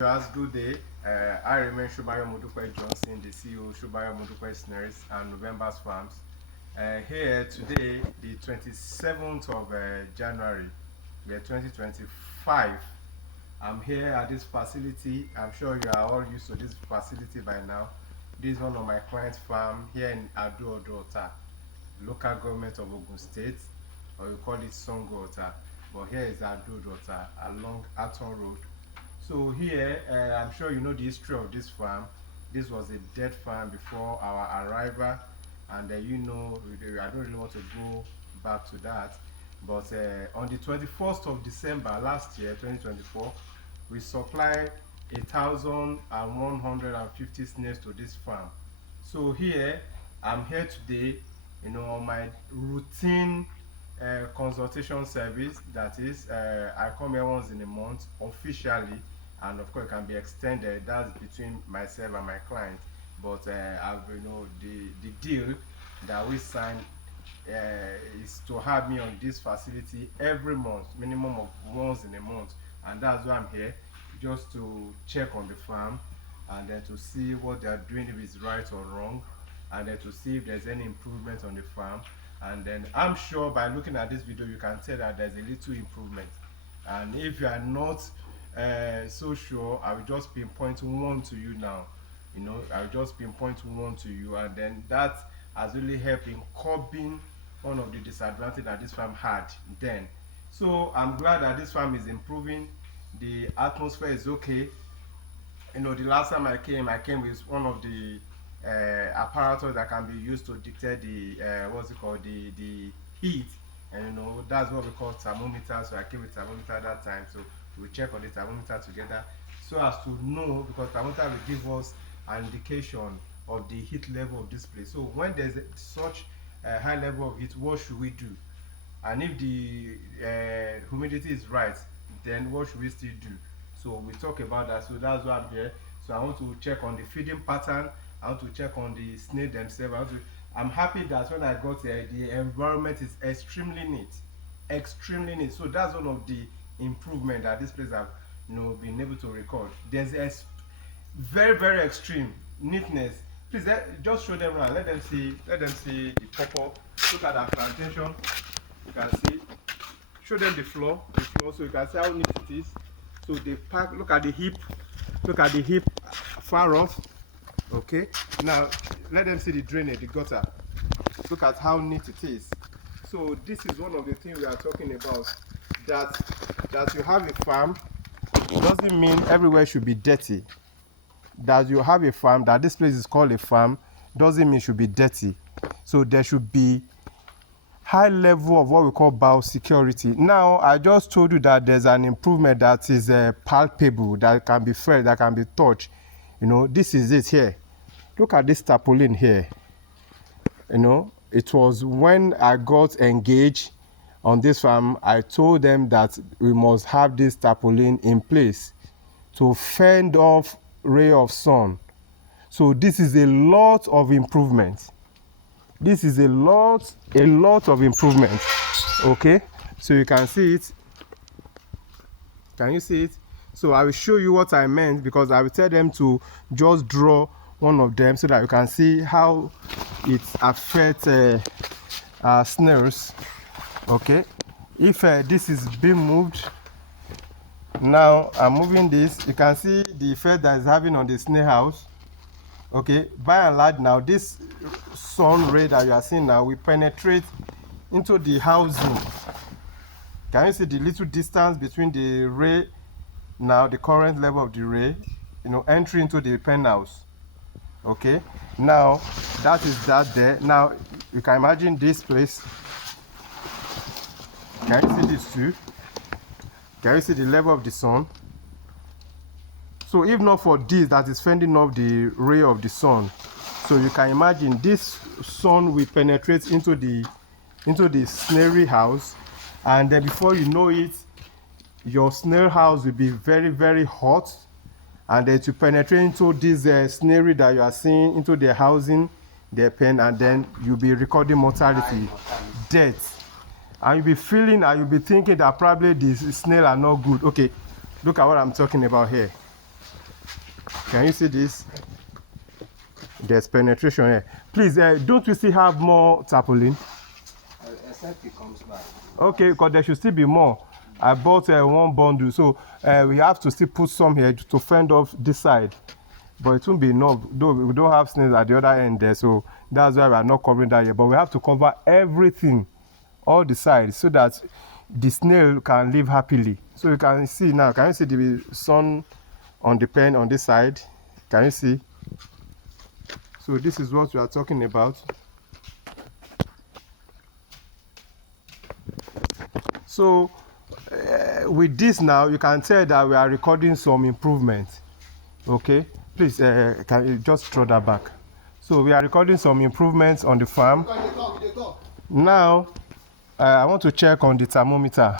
Just good day. I remain Shubayo Mudukwe Johnson, the CEO Shubayo Mudukwe Snails and November's Farms. Here today, the 27th of January, year 2025. I'm here at this facility. I'm sure you are all used to this facility by now. This is one of my clients' farm here in Ado-Odota, local government of Ogun State, or you call it Songo-Ota. But here is Ado-Odota along Aton Road. So here, I'm sure you know the history of this farm. This was a dead farm before our arrival, and I don't really want to go back to that. But on the 21st of December last year, 2024, we supplied 1,150 snails to this farm. So here, I'm here today, on my routine consultation service. That is, I come here once in a month officially, and of course it can be extended. That's between myself and my client. But the deal that we signed is to have me on this facility every month, minimum of once in a month, and that's why I'm here, just to check on the farm and then to see what they are doing, if it's right or wrong, and then to see if there's any improvement on the farm. And then I'm sure by looking at this video you can tell that there's a little improvement, and if you are not so sure, I will just pinpoint one to you now. I will just pinpoint one to you, and then that has really helped in curbing one of the disadvantages that this farm had then. So I'm glad that this farm is improving. The atmosphere is okay. The last time I came with one of the apparatus that can be used to detect the what's it called, the heat, and that's what we call thermometer. So I came with thermometer that time, so we check on the thermometer together so as to know, because thermometer will give us an indication of the heat level of this place. So when there's such a high level of heat, what should we do? And if the humidity is right, then what should we still do? So we talk about that. So that's why I'm here. So I want to check on the feeding pattern. I want to check on the snail themselves. I'm happy that when I got here, the environment is extremely neat, extremely neat. So that's one of the improvement that this place have been able to record. There's a very, very extreme neatness. Please just show them around. Let them see the purple. Look at that plantation. You can see. Show them the floor, so you can see how neat it is. So they pack. Look at the hip far off. Okay, now let them see the drainage, the gutter. Look at how neat it is. So this is one of the things we are talking about, that you have a farm doesn't mean everywhere should be dirty. That you have a farm, that this place is called a farm, doesn't mean it should be dirty. So there should be high level of what we call biosecurity. Now, I just told you that there's an improvement that is palpable, that can be felt, that can be touched. This is it here. Look at this tarpaulin here. It was when I got engaged on this farm, I told them that we must have this tarpaulin in place to fend off ray of sun. So this is a lot of improvement. This is a lot of improvement. Okay, so you can see it. Can you see it? So I will show you what I meant, because I will tell them to just draw one of them so that you can see how it affects snails. Okay, if this is being moved, now I'm moving this, you can see the effect that is having on the snail house. Okay, by and large, now this sun ray that you are seeing now will penetrate into the housing. Can you see the little distance between the ray, now the current level of the ray, entry into the pen house? Okay, now that is that there. Now you can imagine this place. Can you see this too? Can you see the level of the sun? So if not for this that is fending off the ray of the sun, so you can imagine this sun will penetrate into the snail house, and then before you know it, your snail house will be very, very hot, and then to penetrate into this snail that you are seeing, into their housing, their pen, and then you'll be recording mortality, death, and you'll be feeling, and you'll be thinking that probably these snail are not good. Okay, look at what I'm talking about here. Can you see this? There's penetration here. Please, don't we still have more tarpaulin? Except it comes back. Okay, because there should still be more. I bought one bundle, so we have to still put some here to fend off this side. But it won't be enough, though we don't have snails at the other end there, so that's why we are not covering that yet. But we have to cover everything, all the sides, so that the snail can live happily. So you can see now, can you see the sun on the pen on this side? Can you see? So this is what we are talking about. So with this now, you can tell that we are recording some improvement. Okay, please can you just throw that back? So we are recording some improvements on the farm. Now I want to check on the thermometer.